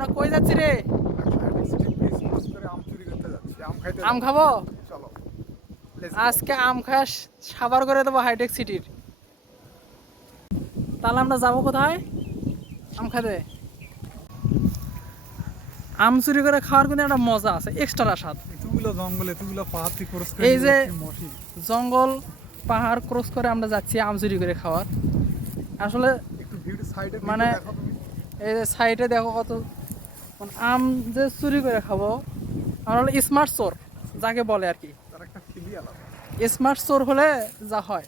আমরা কই যাচ্ছি রে? আম আম খাবো? চলো আজকে আম খাস সাবার করে দেবো হাইটেক সিটির। তাহলে আমরা যাবো কোথায় আম খাতে? আম চুরি করে খাওয়ার কিন্তু একটা মজা আছে, এক্সট্রা স্বাদ। এতগুলো জঙ্গল এতগুলো পাহাড় তুই ক্রস করে এই নিয়ে যে যাচ্ছিস মশি। জঙ্গল পাহাড় ক্রস করে আমরা যাচ্ছি আম চুরি করে খাওয়ার। আসলে একটু ভিডিও সাইডে মানে ভিডিও দেখো তুমি। এই যে সাইডে দেখো কত মানে আম যে চুরি করে খাবো, আমরা হলো স্মার্ট চোর যাকে বলে আর কি। তার একটা ফিলি আলাদা। স্মার্ট চোর হলে যা হয়।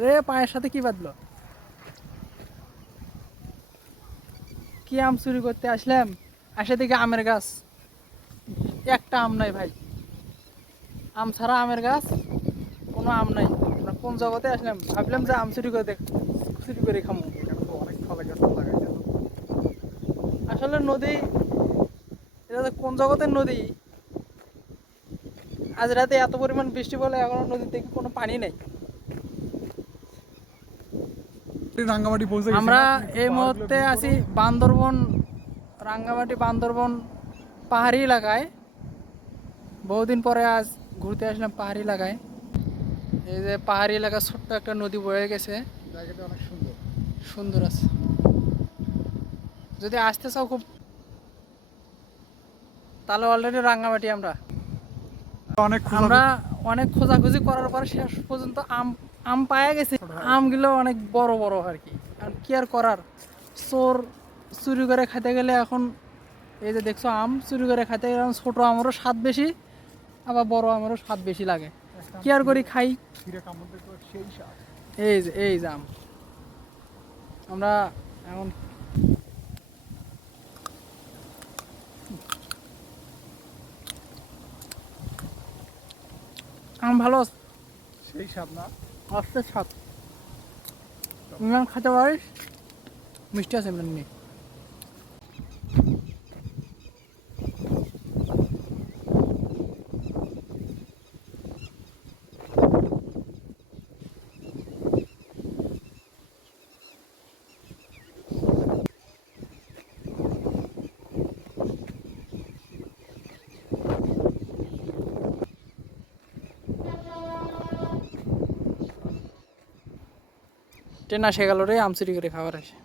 রে পায়ের সাথে কি বাঁধলো? কি আম চুরি করতে আসলাম, আসে দিকে আমের গাছ, একটা আম নাই ভাই। আম ছাড়া আমের গাছ, কোনো আম নাই। আমরা কোন জগতে আসলাম? ভাবলাম যে আম চুরি করে চুরি করে খামো। এখানে তো অনেক ফলে গাছ লাগাইছে। আসলে নদী, এটা যে কোন জগতের নদী? আজ রাতে এত পরিমাণ বৃষ্টি বলে এখনো নদীতে কোনো পানি নেই। রাঙ্গামাটি পৌঁছে গেছি আমরা না? তুমি একটু এই পাহাড়গুলো মুহূর্তে view আছি করো। বান্দরবন, রাঙ্গামাটি বান্দরবন পাহাড়ি এলাকায়। বহুদিন পরে আজ ঘুরতে আসলাম পাহাড়ি এলাকায়। এই যে পাহাড়ি এলাকা, ছোট্ট একটা নদী বয়ে গেছে, জায়গাটা অনেক সুন্দর। সুন্দর আছে। যদি আসতে চাও খুব, তাহলে অলরেডি রাঙ্গামাটি আমরা। অনেক আমরা খোঁজাখুঁজি। অনেক খোঁজাখুঁজি করার পর শেষ পর্যন্ত আম আম পাওয়া গেছে। আমগুলো অনেক বড় বড় আর কি। আর কি আর করার, চোর চুরি করে খেতে গেলে এখন এই যে দেখছো আম চুরি করে খেতে গেলে ছোট আমারও স্বাদ বেশি, আবার বড় আমারও স্বাদ বেশি লাগে। কি আর করি, খাই। ফিরে কামড় দেখো সেই স্বাদ। এই যে আম আমরা এখন আম ভালো আছে, সেই স্বাদ না? আস্তে স্বাদ। খেতে পারিস, মিষ্টি আছে এমনি। ট্রেন আসে গেল রে আম চুরি করে খাবার আসে।